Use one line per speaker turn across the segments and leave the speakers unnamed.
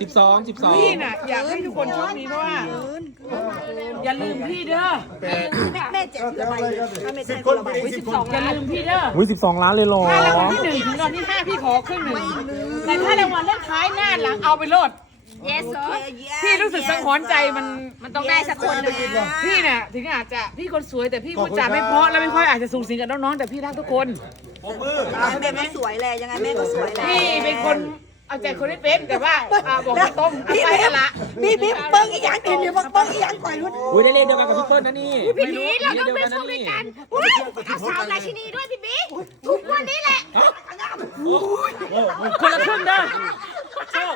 สิบสองสิบสอง
พี่น่ะอยากให้ทุกคนโชคดีเพราะว่าอย่าลืมพี่เด้อ
แม่เจ็บระบายแม่เจ็บระบาย
สิบสองอย่าลืมพี่เด้อ
อุ้ยสิบสองล้านเลยเหรอ
ถ้ารางวัลที่หนึ่งถึงรางวัลที่ห้าพี่ขอครึ่งหนึ่งแต่ถ้ารางวัลเลขท้ายหน้าหลังเอาไปโลด
yes sir
พี่รู้สึกสังหรณ์ใจมัน
มันต้องได้สักคนหนึ่ง
พี่เนี่ยถึงอาจจะพี่คนสวยแต่พี่พูดจาไม่เพราะและไม่ค่อยอาจจะสูงสิงกับน้องๆแต่พี่รักทุกคน
แม่ก็สวยแหละยังไงแม่ก็สวยแหละ
พี่เป็นคน เอาใจคนไม่เป็นแต่ว่าอ่าบอกตรงๆ
พี่
ไป
พี่
ละ
พี่พี่เบิ้งอีกอย่างอื่นเดี๋ยวเบิ้งอีกอย่างก่อนรุ่น
อุ้ยได้เลขเดียวกันกับพี่เปิ้ลนะนี่
พี่บีเราต้องไปโชคด้วยกันอุ๊ยเอาสาวราชินีด้วยพี่บีถูกวันนี้แหละ
คนละครึ่งเด้อโชค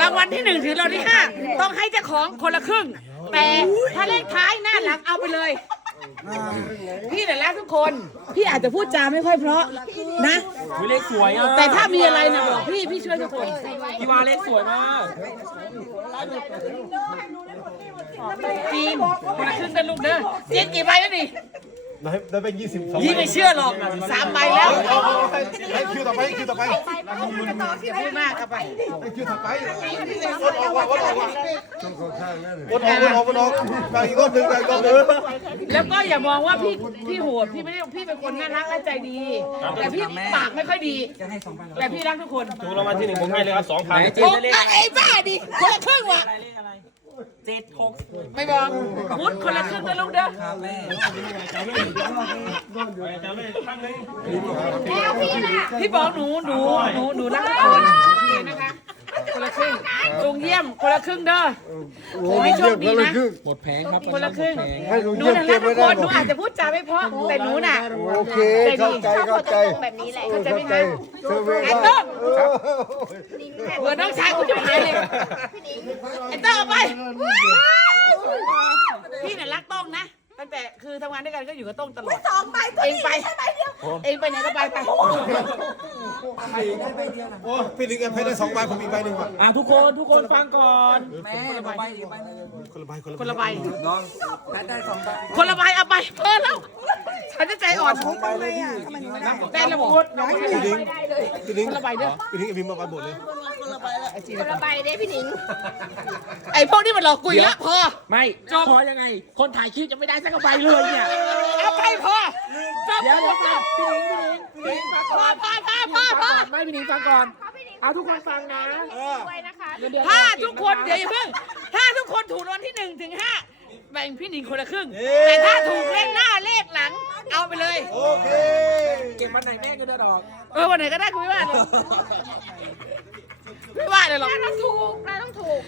รางวัลที่หนึ่งถึงรางวัลที่ห้าต้องให้เจ้าของคนละครึ่ง แต่ถ้าเลขท้ายหน้าหลังเอาไปเลย พี่แต่ละทุกคน พี่อาจจะพูดจาไม่ค่อยเพราะนะ
อุ้ยเลขสวยอะ
แต่ถ้ามีอะไรนะบอกพี่พี่ช่วยทุกคน
พี่ว่าเลขสวยมาก
จีนคนละครึ่งกันลูกเด้อจีนกี่ใบแล้วนี่
ได้ได้เป็นยี่สิบสอง
ยี่ไม่เชื่อหรอกสามใบแล้ว
ให้คิวต่อไปให้คิวต่อไป
อย่าพูดมากเอาไป
ให้คิวต่อไปวนออกว่ะวนออกว่ะวนออกวนออกวนออกไปอีกรอบหนึ่งไปอีกรอบหนึ่ง
แล้วก็อย่ามองว่าพี่พี่โหดพี่ไม่ได้พี่เป็นคนน่ารักและใจดี แต่พี่ปากไม่ค่อยดี แต่พี่รักทุกคน
ถูกรางวัลที่หนึ่งผมให้เลยครับสองพัน
ไหนเจ
โอ้
นได้เลขอะไร
ไอ้บ้าดิคนละครึ่งว่ะ
เจ็ดหก
ไม่บอกมุดคนละครึ่งนะลูกเด้อพี่บอกหนูหนูหนูหนูรักทุกคนนะคะ คนละครึ่งลุงเยี่ยมคนละครึ่งเด้อขอให้โชคดีนะ
หมดแผงครับ
คนละครึ่ง
หมดแผง
ให้ลุง
หนู
เยี่ยม
น่ะ
เก็
รับก
ไว้ได้
ทุกคนหนูอาจจะพูดจาไม่เพราะแต่หนูน่ะ
โอเคเข้าใจเข้าใจ
แบบนี้แหละ
เข้าใจไหมคะ
เซอร์เวย์
ไอ้
ได้
โต้งเบื่อน้องชายกูจะหายเลยไอ้โต้งเอาไป พี่เนี่ยรักโต้งนะ ตั้งแต่คือทำงานด้วยกันก็อยู่กับโต้งตลอด
สองใบตัว
เอง
นี้
ไปเองไปไหนก็ไปไป
โอ้พี่ลิงแอมเพชรได้สองใบผมอีกใบหนึ่งว่ะ
อะทุกคนทุกคนฟังก่อน
คนละใบคนละใบ
คนละใบคนละใบเอาไปเพิ่มแล้ว ฉันจะใจอ่อน
ทำไมอะทำไมหนูไม่ได้
แต่ระบบ
พี่ลิงพี่ลิง
คนละใบเด้อ
พี่ลิงเอ็มพิมพ์มาใบหมดเลย
คนละใบเด้พี่หนิง
ไอ้พวกนี้มันหลอกกุยละพอ
ไม่พอยังไง คนถ่ายคลิปจะไม่ได้สักกระใบเลยเนี่ย
เอาไปพอจบ
เดี๋ยวเดี๋ยวเดี๋ยวพี่หนิงพี่หนิงพี่หนิงฟัง
พ
ก่
อ
อน
พอพอพอพอ
ไม่พี่หนิงฟังก่อนเอาทุกคนฟังนะ
ด้วยนะคะ
ถ้าทุกคนเดี๋ยวอย่าเพิ่ง ถ้าทุกคนถูกรางวัลที่หนึ่งถึงห้าแบ่งพี่หนิงคนละครึ่ง แต่ถ้าถูกเลขหน้าเลขหลั ง เอาไปเลย
โอเค
เก็บวันไหนแม่ก็ได้ดอก
เออวันไหนก็ได้คุณไม่ว่าเลยไม่ว่าเลยหรอก นายต้อง
ถูกนาต้องถูก